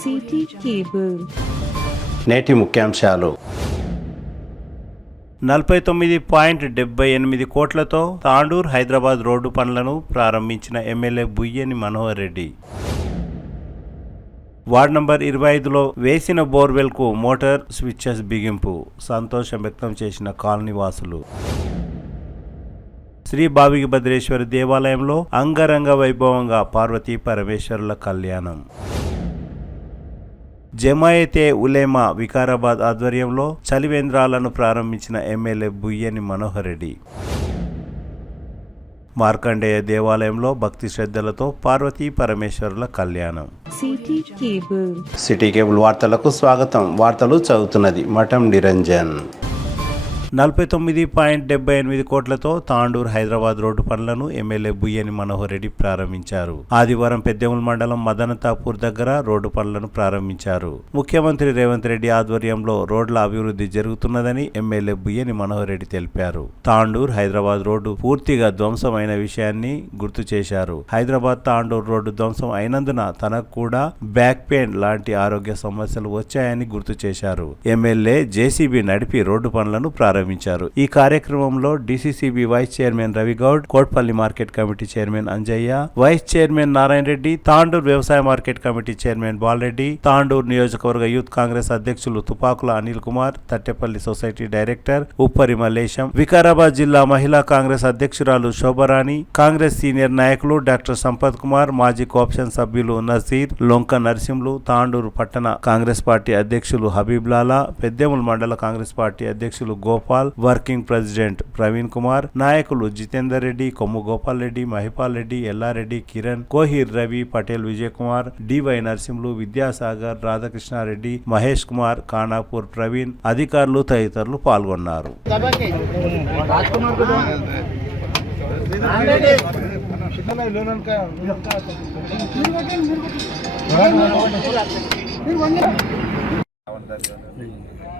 City cable. నేటి ముఖ్యాంశాలు. 49.78 కోట్లతో తాండూర్ హైదరాబాద్ రోడ్డు పనులను ప్రారంభించిన MLA Buyyani Manohar Reddy. Ward number 25లో వేసిన బోర్వెల్కు మోటార్ స్విచ్చెస్ బిగింపు, సంతోషం వ్యక్తం చేసిన కాలనీ వాసులు. శ్రీ బావిగి భద్రేశ్వరి దేవాలయంలో అంగరంగ వైభవంగా పార్వతీ పరమేశ్వరుల కళ్యాణం. జమాయతే ఉలేమా వికారాబాద్ ఆధ్వర్యంలో చలివేంద్రాలను ప్రారంభించిన ఎమ్మెల్యే బుయ్యని మనోహర్ రెడ్డి. మార్కండేయ దేవాలయంలో భక్తి శ్రద్ధలతో పార్వతీ పరమేశ్వరుల కళ్యాణం. సిటీ కేబుల్ వార్తలకు స్వాగతం. వార్తలు చదువుతున్నది మఠం నిరంజన్. 49.78 కోట్లతో తాండూర్ హైదరాబాద్ రోడ్డు పనులను ఎమ్మెల్యే బుయ్యని మనోహర్ రెడ్డి ప్రారంభించారు. ఆదివారం పెద్దెముల్ మండలం మదనతాపూర్ దగ్గర రోడ్డు పనులను ప్రారంభించారు. ముఖ్యమంత్రి రేవంత్ రెడ్డి ఆధ్వర్యంలో రోడ్ల అభివృద్ధి జరుగుతున్నదని ఎమ్మెల్యే బుయ్యని మనోహర్ రెడ్డి తెలిపారు. తాండూర్ హైదరాబాద్ రోడ్డు పూర్తిగా ధ్వంసమైన విషయాన్ని గుర్తు చేశారు. హైదరాబాద్ తాండూర్ రోడ్డు ధ్వంసం అయినందున తనకు కూడా బ్యాక్ పెయిన్ లాంటి ఆరోగ్య సమస్యలు వచ్చాయని గుర్తు చేశారు. ఎమ్మెల్యే జేసీబీ నడిపి రోడ్డు పనులను ప్రారంభించారు. ఈ కార్యక్రమంలో DCCB vice chairman Ravigoud, Kotpally market committee chairman Anjaiah, vice chairman Narayana Reddy, Tandur వ్యవసాయ market committee chairman Balareddy, Tandur నియోజకవర్గ యూత్ కాంగ్రెస్ అధ్యక్షులు తుపాకుల అనిల్ కుమార్, తట్టెపల్లి సొసైటీ డైరెక్టర్ ఉప్పరి మల్లేశం, వికారాబాద్ జిల్లా మహిళా కాంగ్రెస్ అధ్యక్షురాలు శోభరాణి, కాంగ్రెస్ సీనియర్ నాయకులు డాక్టర్ సంపత్ కుమార్, మాజీ కోఆప్షన్ సభ్యులు నసీర్, లొంక నరసింహులు, తాండూరు పట్టణ కాంగ్రెస్ పార్టీ అధ్యక్షులు హబీబ్ లాలా, పెద్దెముల్ మండల కాంగ్రెస్ పార్టీ అధ్యక్షులు గోపాల్, వర్కింగ్ ప్రెసిడెంట్ ప్రవీణ్ కుమార్, నాయకులు జితేందర్ రెడ్డి, కొమ్ము గోపాల్ రెడ్డి, మహిపాల్ రెడ్డి, ఎల్లారెడ్డి, కిరణ్, కోహిర్ రవి, పటేల్ విజయ్ కుమార్, డివై నరసింహులు, విద్యాసాగర్, రాధాకృష్ణారెడ్డి, మహేష్ కుమార్, ఖానాపూర్ ప్రవీణ్, అధికారులు తదితరులు పాల్గొన్నారు.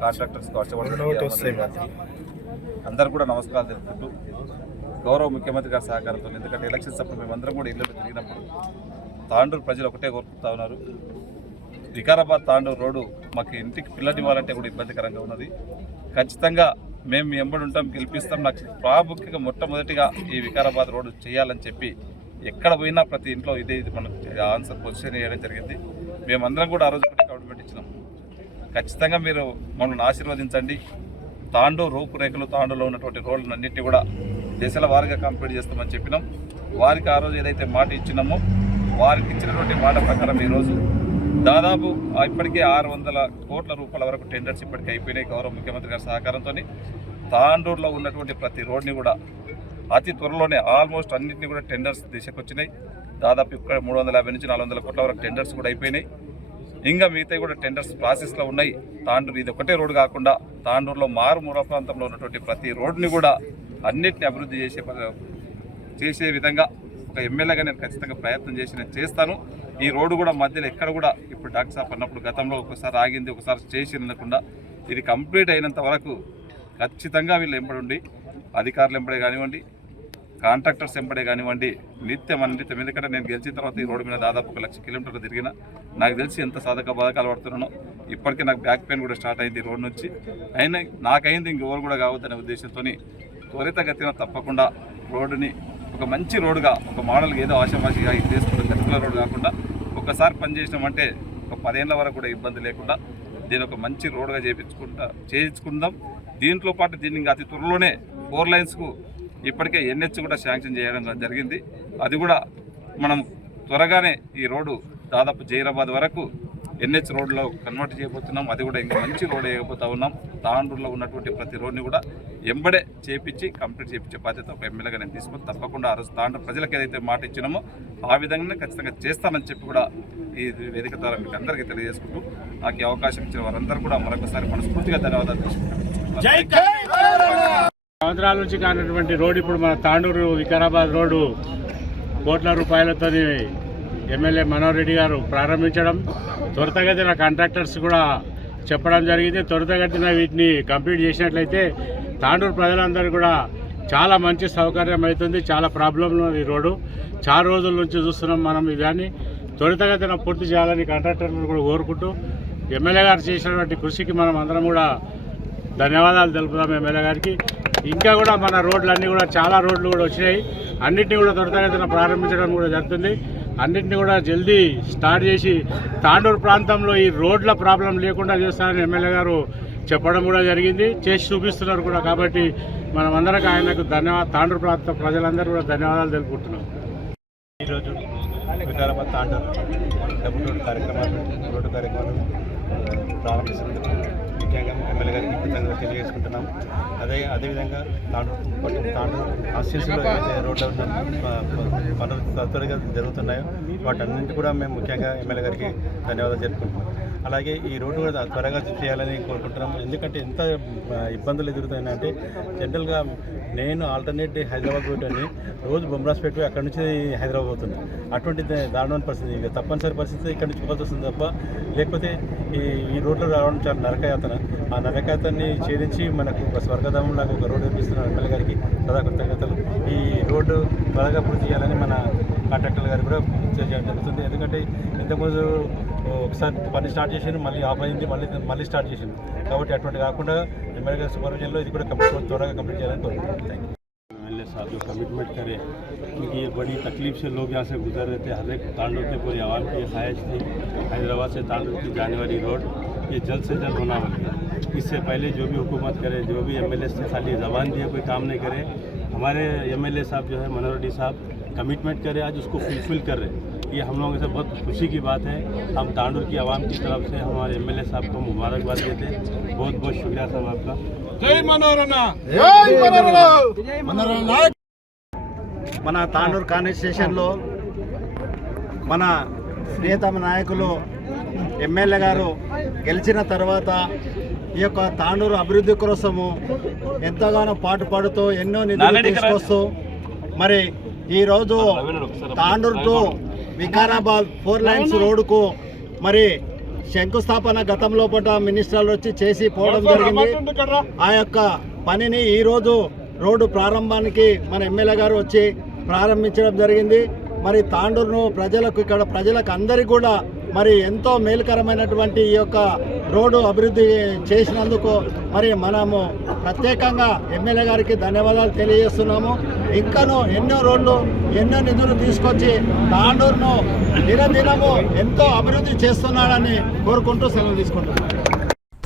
కాంట్రాక్టర్స్ అందరూ కూడా నమస్కారాలు తెలుపుకుంటూ గౌరవ ముఖ్యమంత్రి గారి సహకారంతో, ఎందుకంటే ఎలక్షన్స్ అప్పుడు మేమందరం కూడా ఇళ్ళలో తిరిగినప్పుడు తాండూరు ప్రజలు ఒకటే కోరుకుంటా ఉన్నారు. వికారాబాద్ తాండూరు రోడ్డు మాకు ఇంటికి పిల్లలు ఇవ్వాలంటే కూడా ఇబ్బందికరంగా ఉన్నది. ఖచ్చితంగా మేము మీ ఎంబడి ఉంటాం, గెలిపిస్తాం. నాకు ప్రాముఖ్యంగా మొట్టమొదటిగా ఈ వికారాబాద్ రోడ్డు చేయాలని చెప్పి ఎక్కడ పోయినా ప్రతి ఇంట్లో ఇదే మనకు ఆన్సర్ పొజిషన్ చేయడం జరిగింది. మేమందరం కూడా ఆ రోజు ఒకటే కమిట్మెంట్ ఇచ్చినాం. ఖచ్చితంగా మీరు మమ్మల్ని ఆశీర్వదించండి. తాండూరు రూపురేఖలు, తాండూరులో ఉన్నటువంటి రోడ్లను అన్నింటినీ కూడా దశల వారీగా కంప్లీట్ చేస్తామని చెప్పినాం. వారికి ఆ రోజు ఏదైతే మాట ఇచ్చినామో వారికి ఇచ్చినటువంటి మాట ప్రకారం ఈరోజు దాదాపు ఇప్పటికే 600 కోట్ల రూపాయల వరకు టెండర్స్ ఇప్పటికీ అయిపోయినాయి. గౌరవ ముఖ్యమంత్రి గారి సహకారంతో తాండూరులో ఉన్నటువంటి ప్రతి రోడ్ని కూడా అతి త్వరలోనే ఆల్మోస్ట్ అన్నింటినీ కూడా టెండర్స్ దిశకు వచ్చినాయి. దాదాపు ఇక్కడ 350 నుంచి 400 కోట్ల వరకు టెండర్స్ కూడా అయిపోయినాయి. ఇంకా మిగతా కూడా టెండర్స్ ప్రాసెస్లో ఉన్నాయి. తాండూరు ఇది ఒకటే రోడ్డు కాకుండా తాండూరులో మారుమూల ప్రాంతంలో ఉన్నటువంటి ప్రతి రోడ్ని కూడా అన్నిటిని అభివృద్ధి చేసే విధంగా ఒక ఎమ్మెల్యేగా నేను ఖచ్చితంగా ప్రయత్నం చేస్తాను. ఈ రోడ్డు కూడా మధ్యలో ఎక్కడ కూడా ఇప్పుడు డాక్టర్ సాబ్ అన్నప్పుడు గతంలో ఒకసారి ఆగింది, ఒకసారి చేసి అనకుండా ఇది కంప్లీట్ అయినంత వరకు ఖచ్చితంగా వీళ్ళు ఎంబడి ఉండి, అధికారులు ఎంబడే కానివ్వండి, కాంట్రాక్టర్స్ ఎంబడే కానివ్వండి, నిత్యం. ఎందుకంటే నేను గెలిచిన తర్వాత ఈ రోడ్డు మీద దాదాపు 1 లక్ష కిలోమీటర్లు తిరిగిన. నాకు తెలిసి ఎంత సాధక బాధకాలు పడుతున్నానో. ఇప్పటికే నాకు బ్యాక్ పెయిన్ కూడా స్టార్ట్ అయింది ఈ రోడ్డు నుంచి. అయినా నాకైంది ఇంకెవరు కూడా కావద్దనే ఉద్దేశంతో త్వరితగతిన తప్పకుండా రోడ్డుని ఒక మంచి రోడ్డుగా, ఒక మోడల్గా, ఏదో ఆశామాషిగా ఇది చేసుకుంటే గతికుల రోడ్డు కాకుండా ఒకసారి పనిచేసినామంటే ఒక 10 ఏళ్ళ వరకు కూడా ఇబ్బంది లేకుండా దీని ఒక మంచి రోడ్డుగా చేయించుకుందాం. దీంట్లో పాటు దీన్ని అతి త్వరలోనే 4 లైన్స్కు ఇప్పటికే ఎన్హెచ్ కూడా శాంక్షన్ చేయడం జరిగింది. అది కూడా మనం త్వరగానే ఈ రోడ్డు దాదాపు జైరాబాద్ వరకు ఎన్హెచ్ రోడ్లో కన్వర్ట్ చేయబోతున్నాం. అది కూడా ఇంకా మంచి రోడ్ వేయబోతా ఉన్నాం. తాండూరులో ఉన్నటువంటి ప్రతి రోడ్ని కూడా ఎంబడే చేపించి కంప్లీట్ చేయించే బాధ్యత ఒక ఎమ్మెల్యేగా నేను తీసుకొని తప్పకుండా ఆ రోజు తాండూరు ప్రజలకు ఏదైతే మాట ఇచ్చినామో ఆ విధంగానే ఖచ్చితంగా చేస్తానని చెప్పి కూడా ఈ వేదిక ద్వారా మీకు అందరికీ తెలియజేసుకుంటూ నాకు ఈ అవకాశం ఇచ్చిన వారందరూ కూడా మరొకసారి మనస్ఫూర్తిగా ధన్యవాదాలు తెలుసుకుంటున్నాను. సంవత్సరాల నుంచి కానటువంటి రోడ్డు ఇప్పుడు మన తాండూరు వికారాబాద్ రోడ్డు కోట్ల రూపాయలతో ఎమ్మెల్యే మనోహర్ రెడ్డి గారు ప్రారంభించడం, త్వరితగతిన కాంట్రాక్టర్స్ కూడా చెప్పడం జరిగింది. త్వరితగతిన వీటిని కంప్లీట్ చేసినట్లయితే తాండూరు ప్రజలందరూ కూడా చాలా మంచి సౌకర్యం అవుతుంది. చాలా ప్రాబ్లం ఈ రోడ్డు చాలా రోజుల నుంచి చూస్తున్నాం మనం. ఇదాన్ని త్వరితగతిన పూర్తి చేయాలని కాంట్రాక్టర్లను కూడా కోరుకుంటూ ఎమ్మెల్యే గారు చేసినటువంటి కృషికి మనం అందరం కూడా ధన్యవాదాలు తెలుపుదాం ఎమ్మెల్యే గారికి. ఇంకా కూడా మన రోడ్లన్నీ కూడా చాలా రోడ్లు కూడా వచ్చినాయి, అన్నింటినీ కూడా త్వరితగతిన ప్రారంభించడం కూడా జరుగుతుంది. అన్నింటినీ కూడా జల్దీ స్టార్ట్ చేసి తాండూరు ప్రాంతంలో ఈ రోడ్ల ప్రాబ్లం లేకుండా చేస్తారని ఎమ్మెల్యే గారు చెప్పడం కూడా జరిగింది, చేసి చూపిస్తున్నారు కూడా. కాబట్టి మనమందరికి ఆయనకు తాండూరు ప్రాంత ప్రజలందరూ కూడా ధన్యవాదాలు తెలుపుకుంటున్నాం. ఈరోజు వికారాబాద్ తాండూరు డబుల్ రోడ్డు కార్యక్రమాలు ప్రారంభిస్తున్నందుకు ముఖ్యంగా ఎమ్మెల్యే గారికి కృతజ్ఞతలు తెలియజేసుకుంటున్నాం. అదేవిధంగా తాండూరు కాన్స్టిట్యూన్సీలో ఏదైతే రోడ్ల పనులు త్వరగా జరుగుతున్నాయో వాటన్నింటి కూడా మేము ముఖ్యంగా ఎమ్మెల్యే గారికి ధన్యవాదాలు జరుపుకుంటున్నాం. అలాగే ఈ రోడ్డు కూడా త్వరగా చేయాలని కోరుకుంటున్నాం. ఎందుకంటే ఎంత ఇబ్బందులు ఎదురుతాయంటే జనరల్గా నేను ఆల్టర్నేట్ హైదరాబాద్ రూట్ అని రోజు బొమ్రాస్పేట అక్కడ నుంచి హైదరాబాద్ పోతుంది. అటువంటి దారుణమైన పరిస్థితి, ఇక తప్పనిసరి పరిస్థితి ఇక్కడ నుంచి పోవాల్సి వస్తుంది తప్ప, లేకపోతే ఈ రోడ్లో రావడం చాలా నరకయాతన. ఆ నరకయాతని ఛేదించి మనకు ఒక స్వర్గధామం లాగా ఒక రోడ్డు నిర్మిస్తున్న ఎమ్మెల్యే గారికి సదా కృతజ్ఞతలు. ఈ రోడ్డు త్వరగా పూర్తి చేయాలని మన కాంట్రాక్టర్ గారు కూడా చేయడం జరుగుతుంది. ఎందుకంటే ఇంతకుముందు ఒకసారి పని స్టార్ట్ చేసాను, మళ్ళీ ఆఫ్ అయింది, మళ్ళీ స్టార్ట్ చేసాను. కాబట్టి అటువంటి కాకుండా ఎమ్మెల్యే గారి సూపర్విజన్లో ఇది కూడా త్వరగా కంప్లీట్ చేయాలని కోరుకుంటున్నాను. Thank you. एमएलए साहब जो कमिटमेंट करे, क्योंकि ये बड़ी तकलीफ से लोग यहाँ से गुजर रहे थे। हर एक तांडूर के पूरी आवाम की ख्वाहिश थी हैदराबाद से तांडूर की जाने वाली रोड ये जल्द से जल्द होना चाहिए। इससे पहले जो भी हुकूमत करे, जो भी एमएलए से खाली ज़बान दिए कोई काम नहीं करे, हमारे एमएलए साहब जो है मनोहर रेड्डी साहब कमिटमेंट करे, आज उसको फुलफिल कर रहे। ये हम लोगों से बहुत खुशी की बात है। हम तांडूर की आवाम की तरफ से हमारे एमएलए साहब को मुबारकबाद देते हैं। बहुत बहुत शुक्रिया साहब आपका। మన తాండూరు కాన్స్టిట్యూషన్లో మన ప్రియతమ నాయకులు ఎమ్మెల్యే గారు గెలిచిన తర్వాత ఈ యొక్క తాండూరు అభివృద్ధి కోసము ఎంతగానో పాటుపడుతూ ఎన్నో నిధులు తీసుకొస్తూ మరి ఈరోజు తాండూరు టు వికారాబాద్ 4 లైన్స్ రోడ్డుకు మరి శంకుస్థాపన గతంలో పూట మినిస్టర్లు వచ్చి చేసి పోవడం జరిగింది. ఆ యొక్క పనిని ఈరోజు రోడ్డు ప్రారంభానికి మన ఎమ్మెల్యే గారు వచ్చి ప్రారంభించడం జరిగింది. మరి తాండూరును ప్రజలకు, ఇక్కడ ప్రజలకు అందరికీ కూడా మరి ఎంతో మేలుకరమైనటువంటి ఈ యొక్క రోడ్డు అభివృద్ధి చేసినందుకు మరి మనము ప్రత్యేకంగా ఎమ్మెల్యే గారికి ధన్యవాదాలు తెలియజేస్తున్నాము. ఇంకాను ఎన్నో రోడ్లు, ఎన్నో నిధులు తీసుకొచ్చి తాండూరును దినదినము ఎంతో అభివృద్ధి చేస్తున్నాడని కోరుకుంటూ సెలవు తీసుకుంటున్నాను.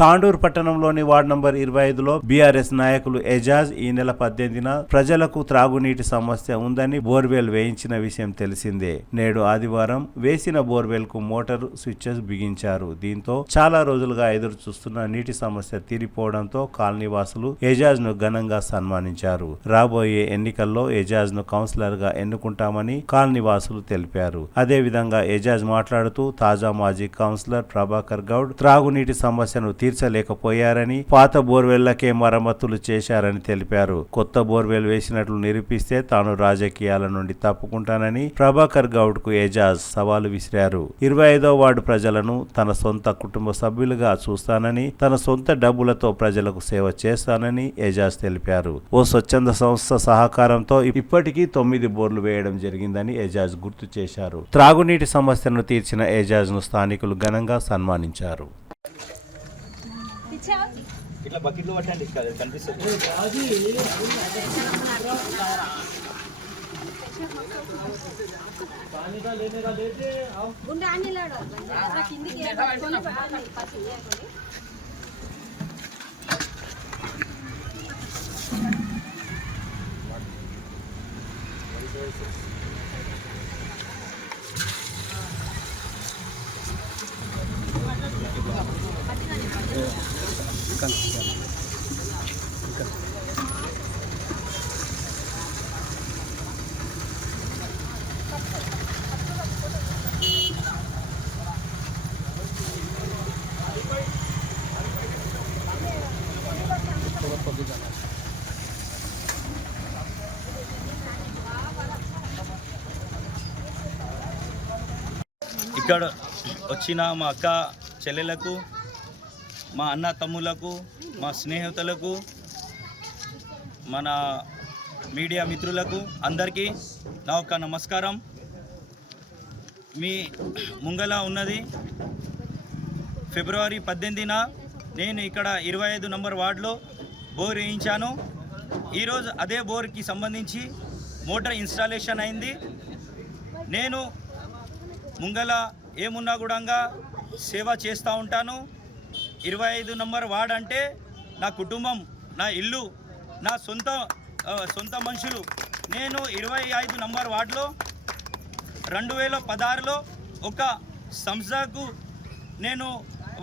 తాండూరు పట్టణంలోని వార్డు నంబర్ 25లో బీఆర్ఎస్ నాయకులు ఎజాజ్ ఈ నెల 18న ప్రజలకు త్రాగునీటి సమస్య ఉందని బోర్వెల్ వేయించిన విషయం తెలిసిందే. నేడు ఆదివారం వేసిన బోర్వెల్ కు మోటార్ స్విచ్చెస్ బిగించారు. దీంతో చాలా రోజులుగా ఎదురు చూస్తున్న నీటి సమస్య తీరిపోవడంతో కాలనీ వాసులు ఎజాజ్ ను ఘనంగా సన్మానించారు. రాబోయే ఎన్నికల్లో ఎజాజ్ ను కౌన్సిలర్ గా ఎన్నుకుంటామని కాలనీ వాసులు తెలిపారు. అదే విధంగా ఎజాజ్ మాట్లాడుతూ తాజా మాజీ కౌన్సిలర్ ప్రభాకర్ గౌడ్ త్రాగునీటి సమస్యను తీర్చలేకపోయారని, పాత బోర్వెళ్లకే మరమ్మతులు చేశారని తెలిపారు. కొత్త బోర్వెల్ వేసినట్లు నిరూపిస్తే తాను రాజకీయాల నుండి తప్పుకుంటానని ప్రభాకర్ గౌడ్ కు ఎజాజ్ సవాలు విసిరారు. 25వ వార్డు ప్రజలను తన సొంత కుటుంబ సభ్యులుగా చూస్తానని, తన సొంత డబ్బులతో ప్రజలకు సేవ చేస్తానని ఎజాజ్ తెలిపారు. ఓ స్వచ్ఛంద సంస్థ సహకారంతో ఇప్పటికీ 9 బోర్లు వేయడం జరిగిందని ఎజాజ్ గుర్తు చేశారు. త్రాగునీటి సమస్యను తీర్చిన ఎజాజ్ ను స్థానికులు ఘనంగా సన్మానించారు. ఇట్లా బకెట్లో పట్టండి కనిపిస్తుంది. ఇక్కడ వచ్చిన మా అక్క చెల్లెలకు, మా అన్న తమ్ములకు, మా స్నేహితులకు, మన మీడియా మిత్రులకు అందరికీ నా ఒక నమస్కారం. మీ ముంగల ఉన్నది. ఫిబ్రవరి 18న నేను ఇక్కడ 25 నంబర్ వార్డులో బోర్ వేయించాను. ఈరోజు అదే బోర్కి సంబంధించి మోటార్ ఇన్స్టాలేషన్ అయింది. నేను ముంగల ఏమున్నా కూడా సేవ చేస్తూ ఉంటాను. 25 నంబర్ వార్డ్ అంటే నా కుటుంబం, నా ఇల్లు, నా సొంత మనుషులు. నేను 25 నంబర్ వార్డులో 2016లో ఒక సంస్థకు నేను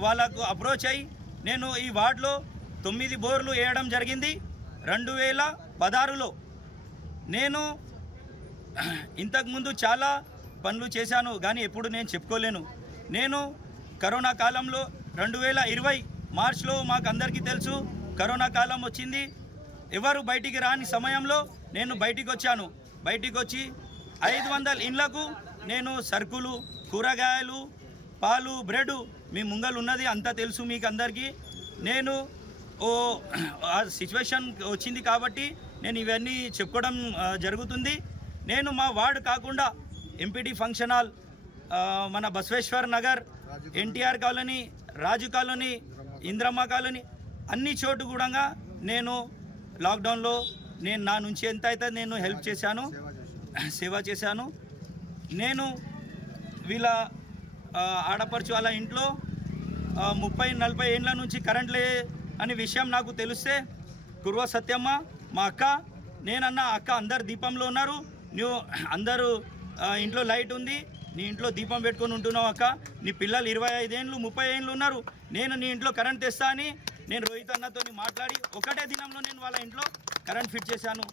వాళ్ళకు అప్రోచ్ అయ్యి నేను ఈ వార్డులో 9 బోర్లు వేయడం జరిగింది. 2016లో నేను ఇంతకుముందు చాలా పనులు చేశాను కానీ ఎప్పుడు నేను చెప్పుకోలేను. నేను కరోనా కాలంలో 2020 మార్చ్లో మాకు అందరికీ తెలుసు కరోనా కాలం వచ్చింది. ఎవరు బయటికి రాని సమయంలో నేను బయటికి వచ్చాను. బయటికి వచ్చి 500 ఇండ్లకు నేను సరుకులు, కూరగాయలు, పాలు, బ్రెడ్ మీ ముంగలు ఉన్నది అంతా తెలుసు మీకు అందరికీ. నేను ఆ సిచ్యువేషన్ వచ్చింది కాబట్టి నేను ఇవన్నీ చెప్పుకోవడం జరుగుతుంది. నేను మా వార్డు కాకుండా ఎంపీటీ ఫంక్షన్ హాల్, మన బసవేశ్వర్ నగర్, ఎన్టీఆర్ కాలనీ, రాజు కాలనీ, ఇంద్రమ్మ కాలనీ అన్ని చోటు కూడా నేను లాక్డౌన్లో నేను నా నుంచి ఎంత అయితే నేను హెల్ప్ చేశాను, సేవ చేశాను. నేను వీళ్ళ ఆడపడుచు వాళ్ళ ఇంట్లో 30-40 ఏండ్ల నుంచి కరెంట్ లే అనే విషయం నాకు తెలిస్తే కుర్వ సత్యమ్మ మా అక్క, నేనన్నా అక్క అందరు దీపంలో ఉన్నారు, నువ్వు అందరూ ఇంట్లో లైట్ ఉంది, నీ ఇంట్లో దీపం పెట్టుకొని ఉంటున్నావు అక్క, నీ పిల్లలు 25 ఏండ్లు 30 ఏండ్లు ఉన్నారు, నేను నీ ఇంట్లో కరెంట్ తెస్తా అని నేను రోహిత్ అన్నతో మాట్లాడి ఒకటే దినంలో నేను వాళ్ళ ఇంట్లో కరెంట్ ఫిట్ చేశాను.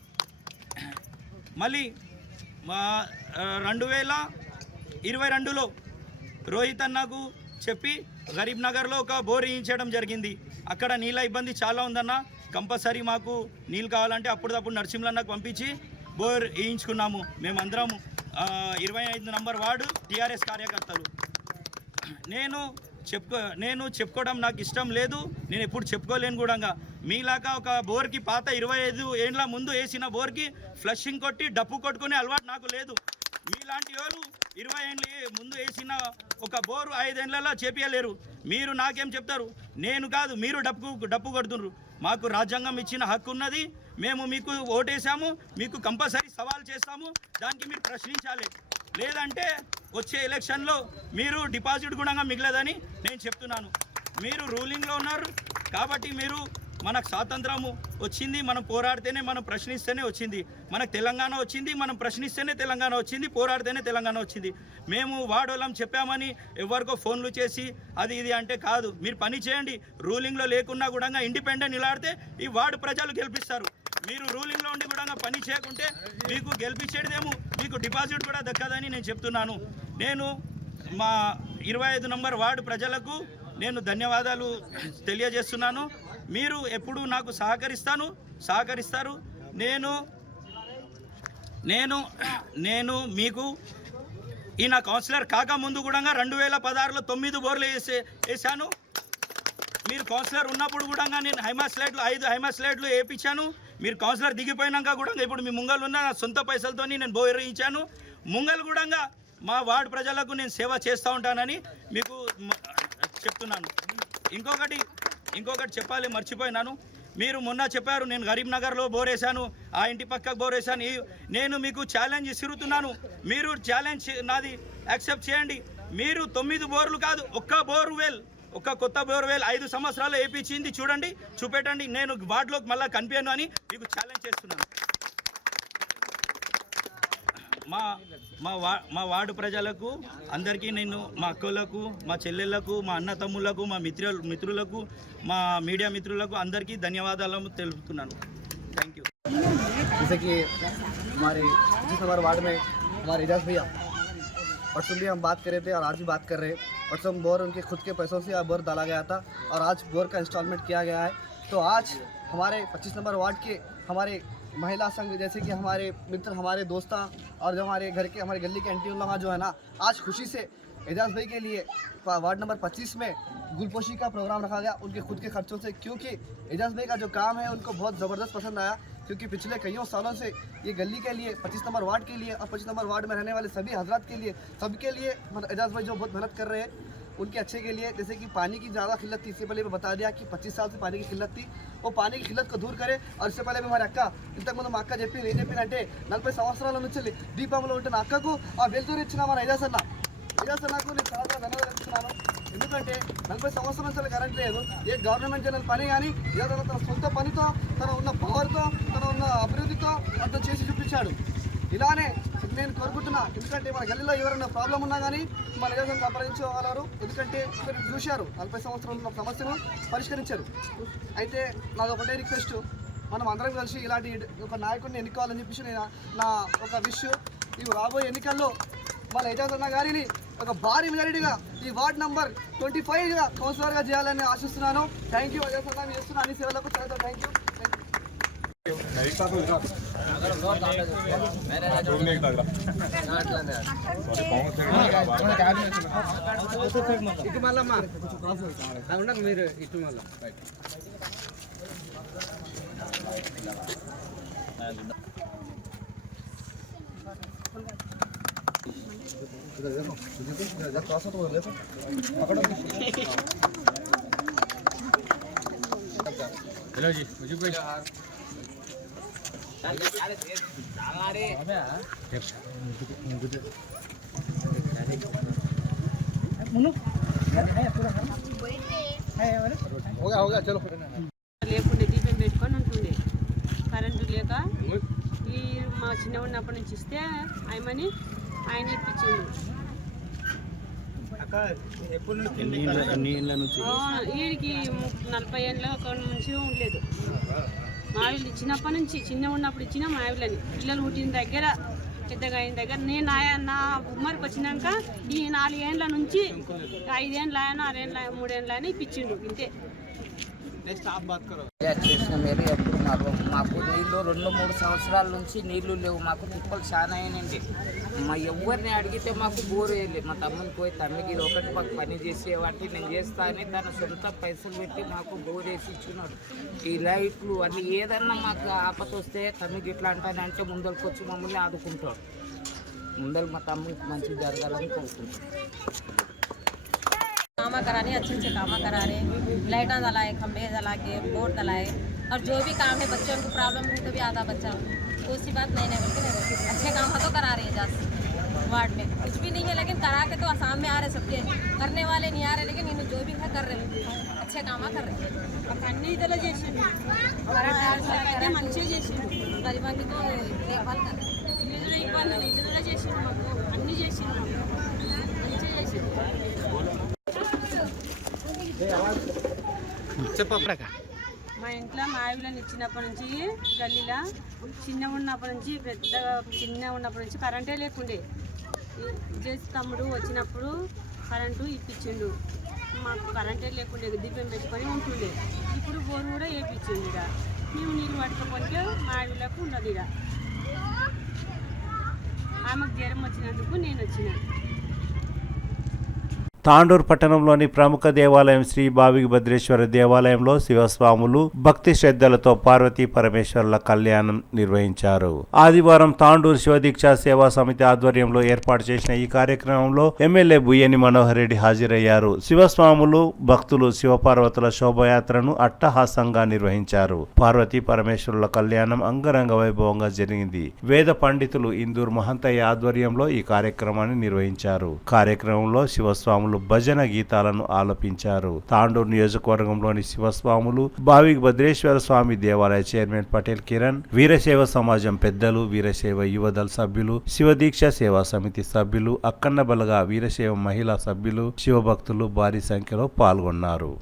మళ్ళీ 2022లో రోహిత్ అన్నకు చెప్పి గరీబ్ నగర్లో ఒక బోర్ వేయించడం జరిగింది. అక్కడ నీళ్ళ ఇబ్బంది చాలా ఉందన్న, కంపల్సరీ మాకు నీళ్ళు కావాలంటే అప్పుడప్పుడు నరసింహన్నకు పంపించి బోర్ వేయించుకున్నాము. మేమందరము 25 నంబర్ వార్డు టీఆర్ఎస్ కార్యకర్తలు. నేను చెప్పుకోవడం నాకు ఇష్టం లేదు, నేను ఎప్పుడు చెప్పుకోలేను కూడా. మీలాగా ఒక బోర్కి పాత 25 ఏండ్ల ముందు వేసిన బోర్కి ఫ్లషింగ్ కొట్టి డప్పు కొట్టుకునే అలవాటు నాకు లేదు. మీలాంటి వాళ్ళు 20 ఏండ్లు ముందు వేసిన ఒక బోరు 5 ఏండ్లలో చేపియలేరు. మీరు నాకేం చెప్తారు? నేను కాదు, మీరు డప్పు కొడుతున్నారు. మాకు రాజ్యాంగం ఇచ్చిన హక్కు ఉన్నది, మేము మీకు ఓటేసాము, మీకు కంపల్సరీ సవాల్ చేస్తాము, దానికి మీరు ప్రశ్నించాలి. లేదంటే వచ్చే ఎలక్షన్లో మీరు డిపాజిట్ కూడా మిగలదని నేను చెప్తున్నాను. మీరు రూలింగ్లో ఉన్నారు కాబట్టి మీరు మనకు స్వాతంత్రము వచ్చింది, మనం పోరాడితేనే, మనం ప్రశ్నిస్తేనే వచ్చింది. మనకు తెలంగాణ వచ్చింది, మనం ప్రశ్నిస్తేనే తెలంగాణ వచ్చింది, పోరాడితేనే తెలంగాణ వచ్చింది. మేము వాడోళ్ళం చెప్పామని ఎవరికో ఫోన్లు చేసి అది ఇది అంటే కాదు. మీరు పని చేయండి, రూలింగ్లో లేకున్నా కూడా ఇండిపెండెంట్ నిలాడితే ఈ వార్డు ప్రజలు గెలిపిస్తారు. మీరు రూలింగ్లో ఉండి కూడా పని చేయకుంటే మీకు గెలిపించేదేమో, మీకు డిపాజిట్ కూడా దక్కదని నేను చెప్తున్నాను. నేను మా 25 నంబర్ వార్డు ప్రజలకు నేను ధన్యవాదాలు తెలియజేస్తున్నాను. మీరు ఎప్పుడు నాకు సహకరిస్తారు. నేను మీకు ఈయన కౌన్సిలర్ కాకముందు కూడా 2016లో 9 బోర్లు వేసాను. మీరు కౌన్సిలర్ ఉన్నప్పుడు కూడా నేను 5 హైమాస్ లైట్లు వేయించాను. మీరు కౌన్సిలర్ దిగిపోయినాక కూడా ఇప్పుడు మీ ముంగలు ఉన్న సొంత పైసలతో నేను బోర్ ఇచ్చాను. ముంగలు కూడా మా వార్డు ప్రజలకు నేను సేవ చేస్తూ ఉంటానని మీకు చెప్తున్నాను. ఇంకొకటి చెప్పాలి, మర్చిపోయినాను. మీరు మొన్న చెప్పారు నేను గరీబ్ నగర్లో బోర్ వేసాను, ఆ ఇంటి పక్కకు బోర్ వేసాను. నేను మీకు ఛాలెంజ్ ఇస్తురుతున్నాను, మీరు ఛాలెంజ్ నాది యాక్సెప్ట్ చేయండి. మీరు 9 బోర్లు కాదు, ఒక్క కొత్త బోర్వెల్ 5 సంవత్సరాలు వేయించింది చూపెట్టండి. నేను వార్డులోకి మళ్ళీ కనిపించాను అని మీకు ఛాలెంజ్ చేస్తున్నాను. మా వార్డు ప్రజలకు అందరికీ నేను, మా అక్కలకు, మా చెల్లెళ్లకు, మా అన్న తమ్ముళ్లకు, మా మిత్రులకు, మా మీడియా మిత్రులకు అందరికీ ధన్యవాదాలు తెలుపుతున్నాను. Thank you. जैसे कि हमारे वार्ड में हमारे एजाज भैया परसों भी हम बात कर रहे थे और आज भी बात कर रहे हैं। परसों बोर उनके खुद के पैसों से बोर डाला गया था और आज बोर का इंस्टॉलमेंट किया गया है। तो आज हमारे 25 नंबर वार्ड के हमारे महिला संघ जैसे कि हमारे मित्र, हमारे दोस्ता और जो हमारे घर के, हमारे गली के आंटी लोग जो है ना, आज खुशी से एजाज भाई के लिए वार्ड नंबर 25 में गुलपोशी का प्रोग्राम रखा गया उनके खुद के खर्चों से, क्योंकि एजाज भाई का जो काम है उनको बहुत ज़बरदस्त पसंद आया। क्योंकि पिछले कईयों सालों से ये गली के लिए 25 नंबर वार्ड के लिए और 25 नंबर वार्ड में रहने वाले सभी हजरात के लिए, सबके लिए एजाज भाई जो बहुत मेहनत कर रहे हैं उनके अच्छे के लिए। जैसे कि पानी की ज़्यादा किल्लत थी, इससे पहले मैं बता दिया कि 25 साल से पानी की किल्लत थी, वो पानी की किल्लत को दूर करे। और इससे पहले हमारे अక్క ఇంతకుముందు మా అక్క చెప్పినంటే 40 సంవత్సరాల నుంచి దీపంలో ఉంటున్న అక్కకు ఆ వెలుతురు ఇచ్చిన మన ఎజాజ్ అన్నకు నేను చాలా ధన్యవాదాలు ఇస్తున్నాను। ఎందుకంటే 40 సంవత్సరాల నుంచి కరెంట్ లేదు, ఏ గవర్నమెంట్ జనరల్ పని కానీ ఏదో తన సొంత పనితో, తన ఉన్న పవర్తో, తన ఉన్న అభివృద్ధితో అంతా చేసి చూపించాడు। ఇలానే నేను కోరుకుంటున్నా, ఎందుకంటే మన గల్లీలో ఎవరైనా ప్రాబ్లం ఉన్నా కానీ మన ఎజాజ్ని సంప్రదించగలరు। ఎందుకంటే మీరు చూశారు 40 సంవత్సరాల సమస్యను పరిష్కరించారు। అయితే నాది ఒకటే రిక్వెస్ట్, మనం అందరం కలిసి ఇలాంటి ఒక నాయకుడిని ఎన్నుకోవాలని చెప్పేసి నా ఒక విష్। ఈ రాబోయే ఎన్నికల్లో మన ఎజాజ్ అన్న గారిని ఒక భారీ మెజారిటీగా ఈ వార్డ్ నంబర్ 25గా కౌన్సిలర్గా చేయాలని ఆశిస్తున్నాను। థ్యాంక్ యూ ఎజాజ్ అన్న, మీరు చేస్తున్న అన్ని సేవలకు చాలా థ్యాంక్ యూ। ఇటు మళ్ళమ్మా ఉండదు, మీరు ఇటు మళ్ళీ हेलो जी, मुझे कोई होगा चलो। లేకుండే దీపం పెట్టుకొని ఉంటుండే, కరెంటు లేక ఈ మా చిన్న ఉన్నప్పటి నుంచి ఇస్తే ఆయమని ఆయన ఇప్పించిండు। వీడికి 40 ఏళ్ళ నుంచి ఉండలేదు, మా వీళ్ళు ఇచ్చినప్పటి నుంచి, చిన్న ఉన్నప్పుడు ఇచ్చిన మా వీళ్ళని పిల్లలు పుట్టిన దగ్గర పెద్దగా అయిన దగ్గర నేను నా ఉమ్మరికి వచ్చినాక ఈ 4 ఏళ్ళ నుంచి 5 ఏళ్ళు ఆయన 6 ఏళ్ళు 3 ఏళ్ళు ఆయన ఇప్పించిండు ఇంతే। చేసిన మీరు ఎప్పుడు మాకు నీళ్ళు 2-3 సంవత్సరాల నుంచి నీళ్లు లేవు, మాకు తిప్పలు చాలా అయినండి। మా ఎవరిని అడిగితే మాకు బోర్ వేయలేదు। మా తమ్ముని పోయి తమ్మికి ఇది ఒకటి మాకు పని చేసేవాటి నేను చేస్తా అని తన సొంత పైసలు పెట్టి మాకు బోర్ వేసి ఇచ్చినాడు। ఈ లైట్లు అన్ని ఏదన్నా మాకు ఆపత వస్తే తమ్మికి ఇట్లా అంటానంటే ముందరికి వచ్చి మమ్మల్ని ఆదుకుంటాడు। ముందర మా తమ్ముడికి మంచిగా జరగాలని కోరుకుంటాం। कामा कराने अच्छे कामा करा रहे, लाइटा जलाए, खंभे जला के बोर्ड जलाए, और जो भी काम है बच्चों को प्रॉब्लम हुई तो भी आधा बच्चा उसी बात नहीं बोलते अच्छे काम तो करा रहे हैं जाते वार्ड में कुछ भी नहीं है, लेकिन करा के तो आसाम में आ रहे सबके, करने वाले नहीं आ रहे, लेकिन इन्हें जो भी है कर रहे अच्छे काम कर रहे అన్ని ఇదిలో చేసిండు, మంచిగా చేసిండు, गरीबा की तो देखभाल कर ఇల్లు ఇబ్బందులు ఇల్లులో చేసిండు, మాకు అన్ని చేసిండు, మంచిగా చేసిండు। మా ఇంట్లో మా ఆవిడని ఇచ్చినప్పటి నుంచి గల్లీలో చిన్న ఉన్నప్పటి నుంచి కరెంటే లేకుండే, చేసి తమ్ముడు వచ్చినప్పుడు కరెంటు ఇప్పించిండు, మాకు కరెంటే లేకుండే, దీపం పెట్టుకొని ఉంటుండే। ఇప్పుడు బోరు కూడా వేయించిండు, ఇక మేము నీళ్ళు పట్టుకోపోతే మా ఆవిడలకు ఉండదు, ఇక ఆమెకు జ్వరం వచ్చినందుకు నేను వచ్చిన। తాండూర్ పట్టణంలోని ప్రముఖ దేవాలయం శ్రీ భావికభద్రేశ్వర దేవాలయంలో శివస్వాములు భక్తి శ్రద్ధలతో పార్వతీ పరమేశ్వరుల కళ్యాణం నిర్వహించారు। ఆదివారం తాండూర్ శివదీక్ష సేవా సమితి ఆధ్వర్యంలో ఏర్పాటు చేసిన ఈ కార్యక్రమంలో ఎమ్మెల్యే బుయ్యని మనోహర్ రెడ్డి హాజరయ్యారు। శివస్వాములు భక్తులు శివపార్వతుల శోభయాత్రను అట్టహాసంగా నిర్వహించారు। పార్వతీ పరమేశ్వరుల కళ్యాణం అంగరంగ వైభవంగా జరిగింది। వేద పండితులు ఇందూర్ మహంతయ్య ఆధ్వర్యంలో ఈ కార్యక్రమాన్ని నిర్వహించారు। కార్యక్రమంలో శివస్వాములు భజన గీతాలను ఆలపించారు। తాండూరు నియోజకవర్గంలోని శివస్వాములు భావికభద్రేశ్వర స్వామి దేవాలయ చైర్మన్ పటేల్ కిరణ్, వీరశైవ సమాజం పెద్దలు, వీరశైవ యువదళ సభ్యులు, శివదీక్ష సేవా సమితి సభ్యులు, అక్కన్న బలగా వీరశైవ మహిళా సభ్యులు, శివభక్తులు భారీ సంఖ్యలో పాల్గొన్నారు।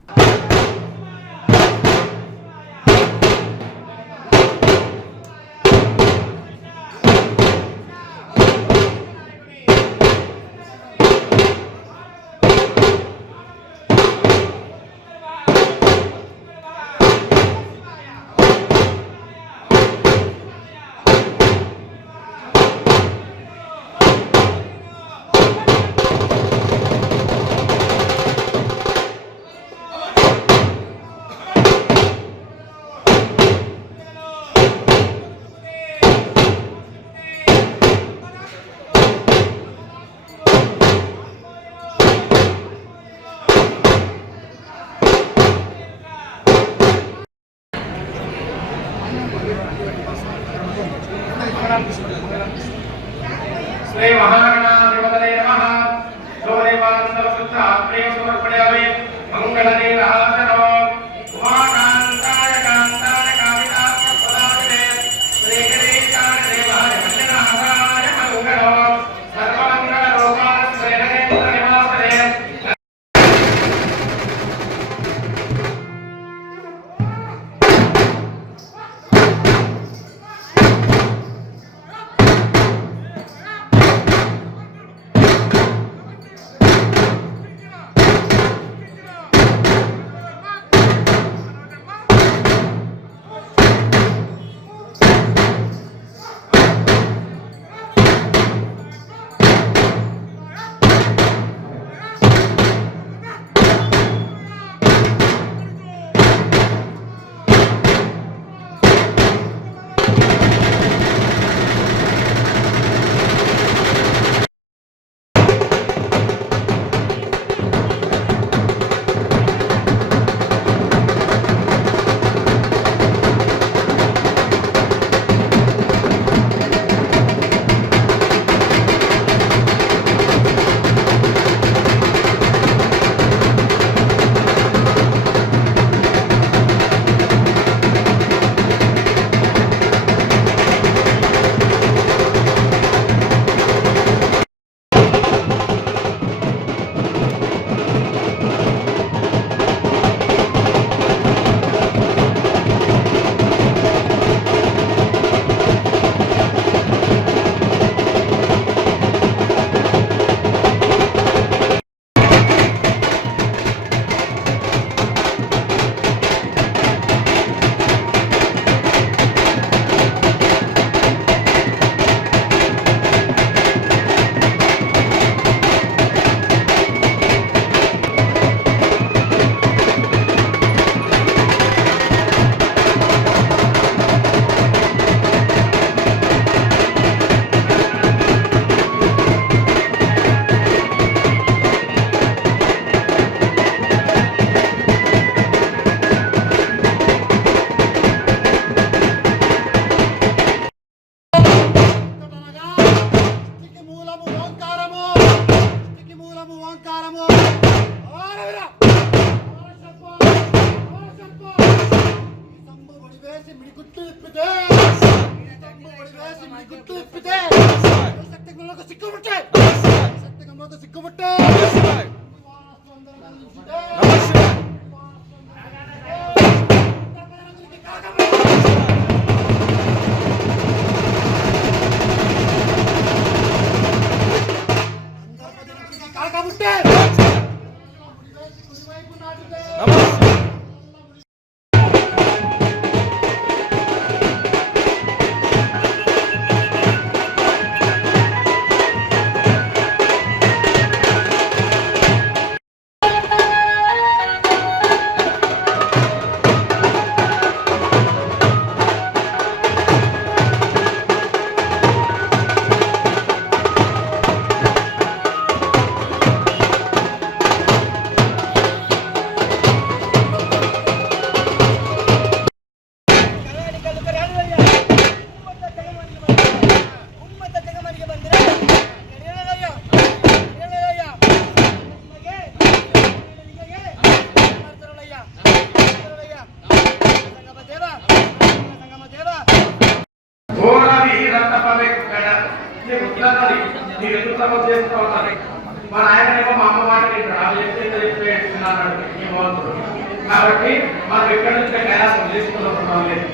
కాబట్టి మనం ఎక్కడి నుంచి కైలాసం చేసుకున్నాం లేదు.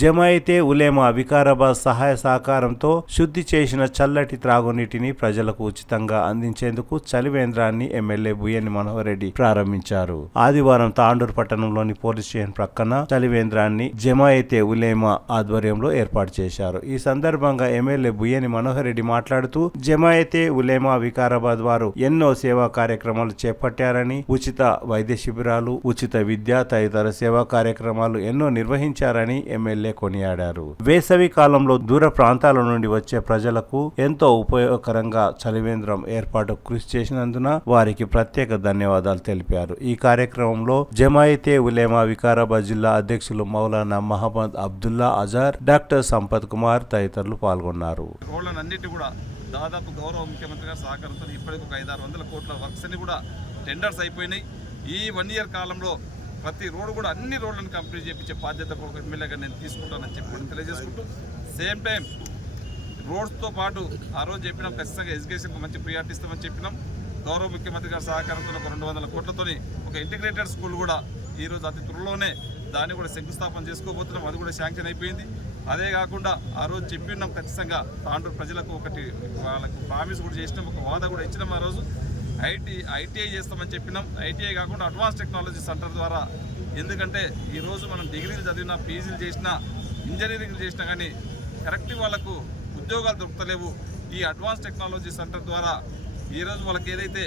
జమాయితే ఉలేమా వికారాబాద్ సహాయ సహకారంతో శుద్ధి చేసిన చల్లటి త్రాగునీటిని ప్రజలకు ఉచితంగా అందించేందుకు చలివేంద్రాన్ని ఎమ్మెల్యే బుయ్యని మనోహర్ రెడ్డి ప్రారంభించారు. ఆదివారం తాండూరు పట్టణంలోని పోలీస్ స్టేషన్ ప్రక్కన చలివేంద్రాన్ని జమాయితే ఉలేమా ఆధ్వర్యంలో ఏర్పాటు చేశారు. ఈ సందర్భంగా ఎమ్మెల్యే బుయ్యని మనోహర్ రెడ్డి మాట్లాడుతూ జమాయితే ఉలేమా వికారాబాద్ వారు ఎన్నో సేవా కార్యక్రమాలు చేపట్టారని, ఉచిత వైద్య శిబిరాలు, ఉచిత విద్య తదితర సేవా కార్యక్రమాలు ఎన్నో నిర్వహించారని ఎమ్మెల్యే కొనియాడారు. వేసవి కాలంలో దూర ప్రాంతాల నుండి వచ్చే ప్రజలకు ఎంతో ఉపయోగకరంగా చలివేంద్రం ఏర్పాటు కృషి చేసినందున వారికి ప్రత్యేక ధన్యవాదాలు తెలిపారు. ఈ కార్యక్రమంలో జమాయితే ఉలేమా వికారాబాద్ జిల్లా అధ్యక్షులు మౌలానా మహమ్మద్ అబ్దుల్లా అజార్, డాక్టర్ సంపత్ కుమార్ తదితరులు పాల్గొన్నారు. రోడ్లన్నిటి కూడా దాదాపు గౌరవ ముఖ్యమంత్రి గారి సహకారంతో ఇప్పటికి ఒక 500-600 కోట్ల వర్క్స్ అన్ని కూడా టెండర్స్ అయిపోయినాయి. ఈ 1 year కాలంలో ప్రతి రోడ్డు కూడా అన్ని రోడ్లను కంప్లీట్ చేయించే బాధ్యత ఒక ఎమ్మెల్యేగా నేను తీసుకుంటానని చెప్పి తెలియజేసుకుంటూ, సేమ్ టైం రోడ్స్తో పాటు ఆ రోజు చెప్పినాం ఖచ్చితంగా ఎడ్యుకేషన్కి మంచి ప్రియారిటీ ఇస్తామని చెప్పినాం. గౌరవ ముఖ్యమంత్రి గారి సహకారంతో ఒక 200 కోట్లతో ఒక ఇంటిగ్రేటెడ్ స్కూల్ కూడా ఈరోజు అతి త్వరలోనే దాన్ని కూడా శంకుస్థాపన చేసుకోబోతున్నాం. అది కూడా శాంక్షన్ అయిపోయింది. అదే కాకుండా ఆ రోజు చెప్పినాం ఖచ్చితంగా తాండూరు ప్రజలకు ఒకటి వాళ్ళకి ప్రామిస్ కూడా చేసినాం, ఒక వాదా కూడా ఇచ్చినాం. ఆ రోజు ఐటీఐ చేస్తామని చెప్పినాం. ఐటీఐ కాకుండా అడ్వాన్స్ టెక్నాలజీ సెంటర్ ద్వారా, ఎందుకంటే ఈరోజు మనం డిగ్రీలు చదివినా, పీజీలు చేసినా, ఇంజనీరింగ్లు చేసినా కానీ కరెక్ట్ వాళ్ళకు ఉద్యోగాలు దొరుకుతలేవు. ఈ అడ్వాన్స్ టెక్నాలజీ సెంటర్ ద్వారా ఈరోజు వాళ్ళకి ఏదైతే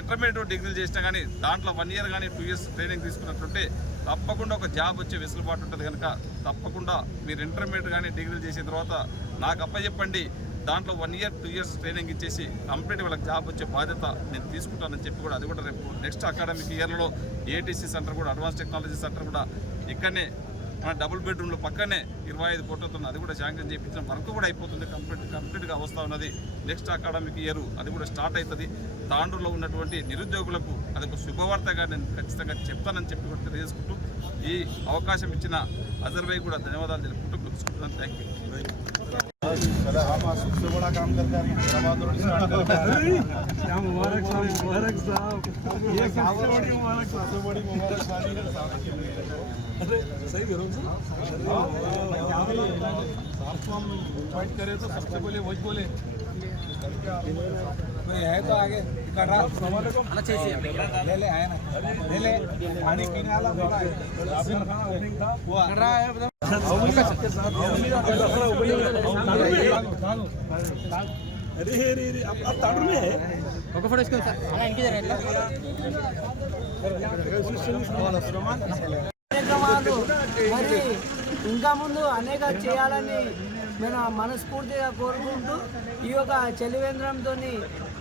ఇంటర్మీడియట్ డిగ్రీలు చేసినా కానీ దాంట్లో 1 year కానీ 2 years ట్రైనింగ్ తీసుకున్నట్టుంటే తప్పకుండా ఒక జాబ్ వచ్చే వెసులుబాటు ఉంటుంది. కనుక తప్పకుండా మీరు ఇంటర్మీడియట్ కానీ డిగ్రీలు చేసిన తర్వాత నాకు అప్పచెప్పండి, దాంట్లో 1 year 2 years ట్రైనింగ్ ఇచ్చేసి కంప్లీట్ వాళ్ళకి జాబ్ వచ్చే బాధ్యత నేను తీసుకుంటానని చెప్పి కూడా అది కూడా రేపు నెక్స్ట్ అకాడమిక్ ఇయర్లో ఏటీసీ సెంటర్ కూడా అడ్వాన్స్ టెక్నాలజీ సెంటర్ కూడా ఇక్కడనే మన డబుల్ బెడ్రూమ్లో పక్కనే 25 కోట్లతో అది కూడా శాంక్షన్ చేయించిన వర్క్ కూడా అయిపోతుంది. కంప్లీట్గా వస్తూ ఉన్నది. నెక్స్ట్ అకాడమిక్ ఇయర్ అది కూడా స్టార్ట్ అవుతుంది. తాండూరులో ఉన్నటువంటి నిరుద్యోగులకు అదొక శుభవార్తగా నేను ఖచ్చితంగా చెప్తానని చెప్పి కూడా తెలియజేసుకుంటూ ఈ అవకాశం ఇచ్చిన అజర్ భాయ్ కూడా ధన్యవాదాలు తెలుపుకుంటూ ముగిస్తున్నాను. Thank you. सबसे बड़ा काम करता है हैदराबाद रोड स्टार्ट करता है। क्या मुबारक साहब ये सबसे बड़ी मुबारक, सबसे बड़ी मुबारकबादी है साहब के लिए। अरे सही करो साहब को हम इनवाइट करें तो सबसे पहले वही बोले है तो आगे कर रहा ले ले आए ना ले ले पानी पीने वाला वो कर रहा है మరి ఇంకా ముందు అనేక చేయాలని నేను మనస్ఫూర్తిగా కోరుకుంటూ ఈ యొక్క చలివేంద్రంతో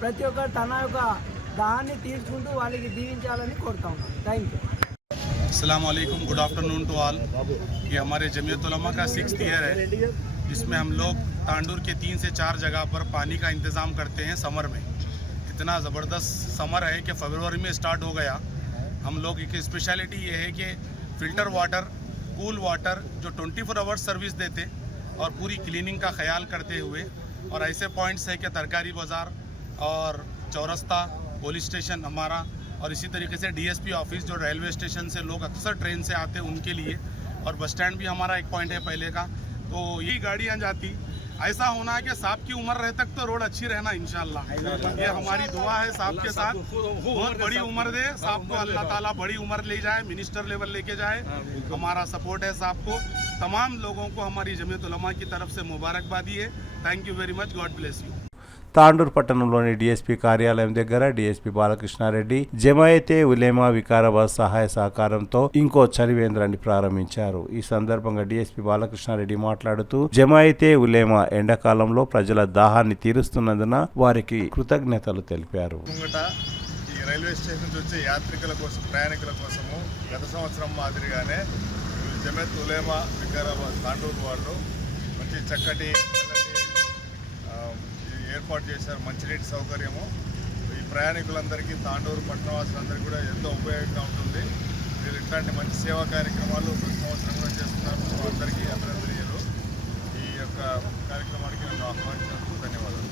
ప్రతి ఒక్కరు తన యొక్క దాన్ని తీర్చుకుంటూ వాళ్ళకి దీవించాలని కోరుతా ఉన్నాను. Thank you. अस्सलाम वालेकुम, गुड आफ्टरनून टू ऑल। ये हमारे जमीयत उलमा का 6th ईयर है, जिसमें हम लोग तांडूर के 3 से 4 जगह पर पानी का इंतज़ाम करते हैं समर में। इतना ज़बरदस्त समर है कि फरवरी में स्टार्ट हो गया। हम लोग की स्पेशलिटी ये है कि फिल्टर वाटर, कूल वाटर जो 24 आवर्स सर्विस देते और पूरी क्लीनिंग का ख्याल करते हुए, और ऐसे पॉइंट्स है कि तरकारी बाज़ार और चौरस्ता, पुलिस स्टेशन हमारा, और इसी तरीके से डीएसपी ऑफिस जो रेलवे स्टेशन से लोग अक्सर ट्रेन से आते हैं उनके लिए, और बस स्टैंड भी हमारा एक पॉइंट है पहले का। तो यही गाड़ियाँ जाती, ऐसा होना है कि साहब की उम्र रहे तक तो रोड अच्छी रहना इंशाल्लाह, ये हमारी दुआ है। साहब के साथ बहुत बड़ी उम्र दे साहब को, अल्लाह ताला बड़ी उम्र ले जाए, मिनिस्टर लेवल लेके जाए, हमारा सपोर्ट है साहब को। तमाम लोगों को हमारी जमीयत उलमा की तरफ से मुबारकबादी है। Thank you very much, God bless you. Tandur పట్టణంలోని డీఎస్పీ కార్యాలయం దగ్గర డీఎస్పీ బాలకృష్ణారెడ్డి జమాయతే ఉలేమా వికారాబాద్ సహాయ సహకారంతో ఇంకో చలివేంద్రాన్ని ప్రారంభించారు. ఈ సందర్భంగా డీఎస్పీ బాలకృష్ణారెడ్డి మాట్లాడుతూ జమాయతే ఉలేమా ఎండాకాలంలో ప్రజల దాహాన్ని తీరుస్తున్నందున వారికి కృతజ్ఞతలు తెలిపారు. ఈ రైల్వే స్టేషన్ నుంచి వచ్చే యాత్రికుల కోసం, ప్రయాణికుల కోసము గత సంవత్సరం మాదిరిగానే జమాయత్ ఉలేమా వికారాబాద్ తాండూరు వాళ్ళు మంచి చక్కటి ఏర్పాటు చేశారు. మంచినీటి సౌకర్యము ఈ ప్రయాణికులందరికీ, తాండూరు పట్టణవాసులందరికీ కూడా ఎంతో ఉపయోగంగా ఉంటుంది. వీళ్ళు ఇట్లాంటి మంచి సేవా కార్యక్రమాలు ప్రతి సంవత్సరం కూడా చేస్తున్నారు. అందరికీ అభినందనీయులు. ఈ యొక్క కార్యక్రమానికి నన్ను ఆహ్వానించినందుకు ధన్యవాదాలు.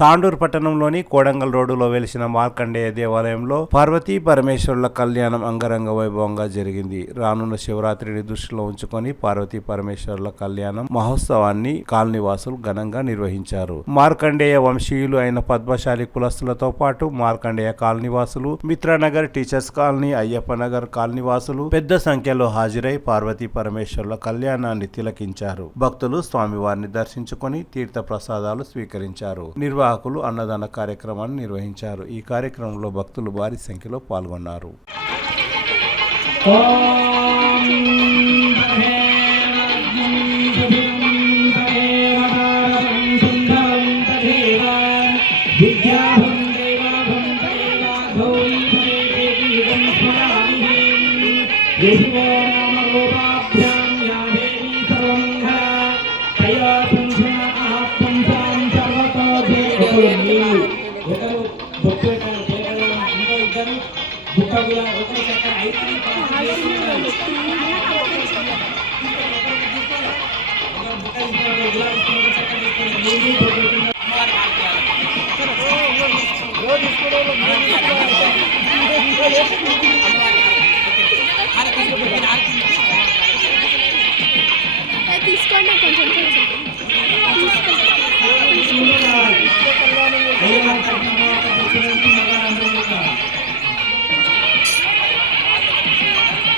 తాండూరు పట్టణంలోని కోడంగల్ రోడ్డులో వెలిసిన మార్కండేయ దేవాలయంలో పార్వతీ పరమేశ్వరుల కళ్యాణం అంగరంగ వైభవంగా జరిగింది. రానున్న శివరాత్రిని దృష్టిలో ఉంచుకొని పార్వతీ పరమేశ్వరుల కళ్యాణం మహోత్సవాన్ని కాలనీవాసులు ఘనంగా నిర్వహించారు. మార్కండేయ వంశీయులు అయిన పద్మశాలి కులస్తులతో పాటు మార్కండేయ కాలనీవాసులు, మిత్రనగర్, టీచర్స్ కాలనీ, అయ్యప్ప నగర్ కాలనీవాసులు పెద్ద సంఖ్యలో హాజరై పార్వతీ పరమేశ్వరుల కళ్యాణాన్ని తిలకించారు. భక్తులు స్వామివారిని దర్శించుకొని తీర్థ ప్రసాదాలు స్వీకరించారు. నిర్వాహకులు అన్నదాన కార్యక్రమాన్ని నిర్వహించారు. ఈ కార్యక్రమంలో భక్తులు భారీ సంఖ్యలో పాల్గొన్నారు.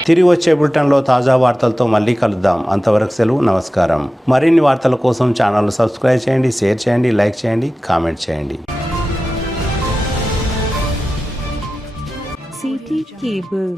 తిరిగి వచ్చే బులెటిన్లో తాజా వార్తలతో మళ్ళీ కలుద్దాం. అంతవరకు సెలవు, నమస్కారం. మరిన్ని వార్తల కోసం ఛానల్ సబ్స్క్రైబ్ చేయండి, షేర్ చేయండి, లైక్ చేయండి, కామెంట్ చేయండి. City cable.